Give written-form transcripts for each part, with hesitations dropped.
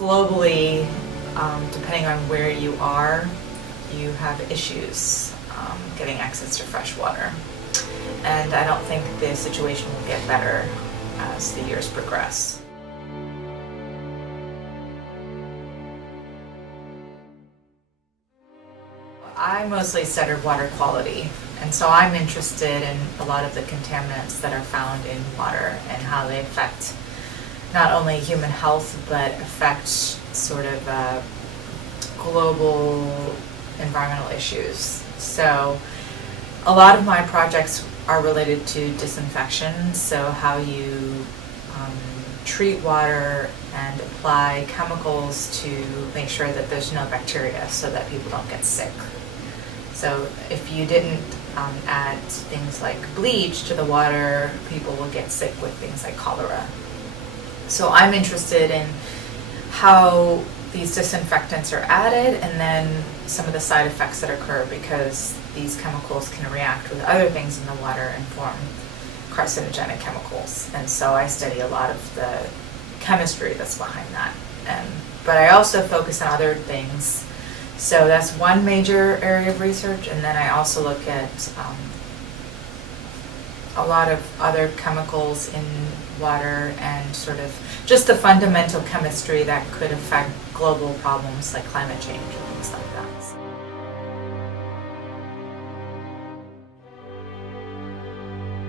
globally, depending on where you are, you have issues getting access to fresh water. And I don't think the situation will get better as the years progress. I mostly studied water quality, and so I'm interested in a lot of the contaminants that are found in water and how they affect not only human health, but affect sort of global environmental issues. So a lot of my projects are related to disinfection, so how you treat water and apply chemicals to make sure that there's no bacteria so that people don't get sick. So if you didn't add things like bleach to the water, people will get sick with things like cholera. So I'm interested in how these disinfectants are added and then some of the side effects that occur because these chemicals can react with other things in the water and form carcinogenic chemicals. And so I study a lot of the chemistry that's behind that. But I also focus on other things. So that's one major area of research, and then I also look at a lot of other chemicals in water and sort of just the fundamental chemistry that could affect global problems like climate change and things like that.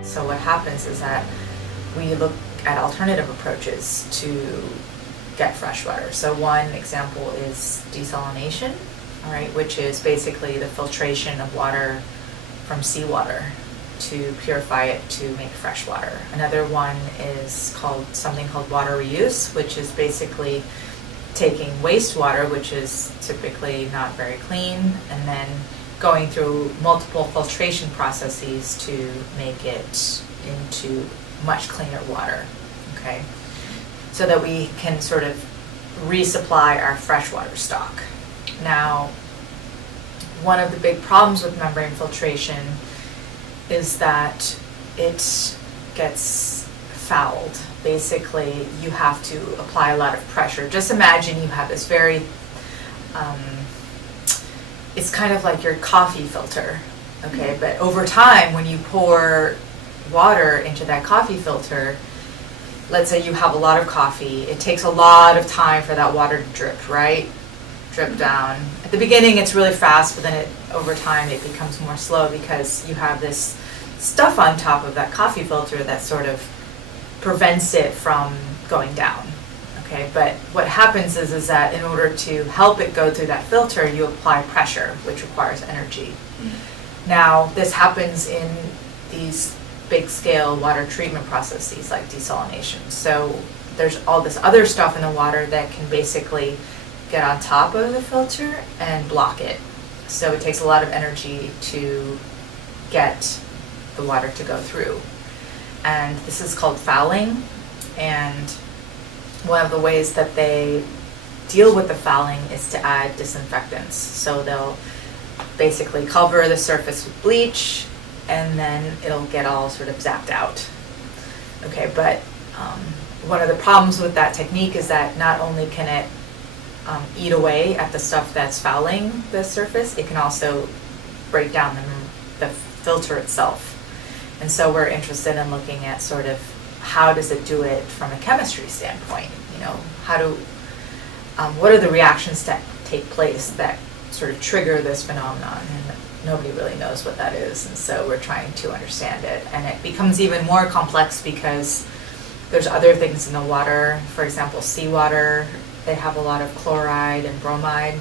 So what happens is that we look at alternative approaches to get fresh water. So one example is desalination, all right, which is basically the filtration of water from seawater to purify it to make fresh water. Another one is something called water reuse, which is basically taking wastewater, which is typically not very clean, and then going through multiple filtration processes to make it into much cleaner water, okay? So that we can sort of resupply our freshwater stock. Now, one of the big problems with membrane filtration is that it gets fouled. Basically, you have to apply a lot of pressure. Just imagine you have this very, it's kind of like your coffee filter, okay? But over time, when you pour water into that coffee filter, let's say you have a lot of coffee, it takes a lot of time for that water to drip, right? Drip down. At the beginning it's really fast, but then over time it becomes more slow because you have this stuff on top of that coffee filter that sort of prevents it from going down. Okay, but what happens is that in order to help it go through that filter, you apply pressure, which requires energy. Now, this happens in these big scale water treatment processes like desalination. So there's all this other stuff in the water that can basically get on top of the filter and block it. So it takes a lot of energy to get the water to go through. And this is called fouling. And one of the ways that they deal with the fouling is to add disinfectants. So they'll basically cover the surface with bleach and then it'll get all sort of zapped out. Okay, but one of the problems with that technique is that not only can it eat away at the stuff that's fouling the surface, it can also break down the filter itself. And so we're interested in looking at sort of how does it do it from a chemistry standpoint? You know, what are the reactions that take place that sort of trigger this phenomenon? And nobody really knows what that is, and so we're trying to understand it. And it becomes even more complex because there's other things in the water. For example, seawater, they have a lot of chloride and bromide,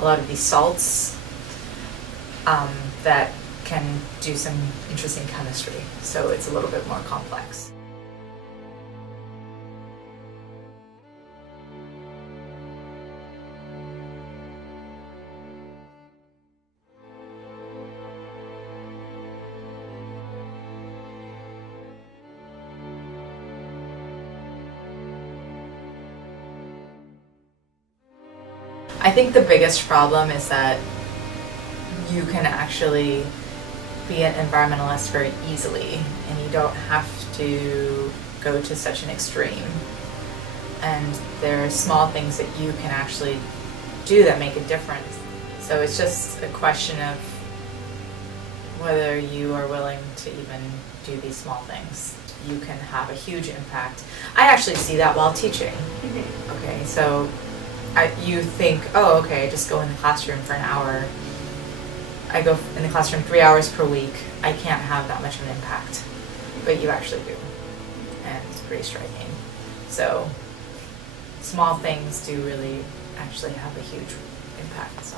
a lot of these salts that can do some interesting chemistry. So it's a little bit more complex. I think the biggest problem is that you can actually be an environmentalist very easily, and you don't have to go to such an extreme. and there are small things that you can actually do that make a difference. So it's just a question of whether you are willing to even do these small things. You can have a huge impact. I actually see that while teaching. Okay, so you think, oh, okay, I just go in the classroom for an hour. I go in the classroom 3 hours per week. I can't have that much of an impact, but you actually do, and it's pretty striking. So small things do really actually have a huge impact. So.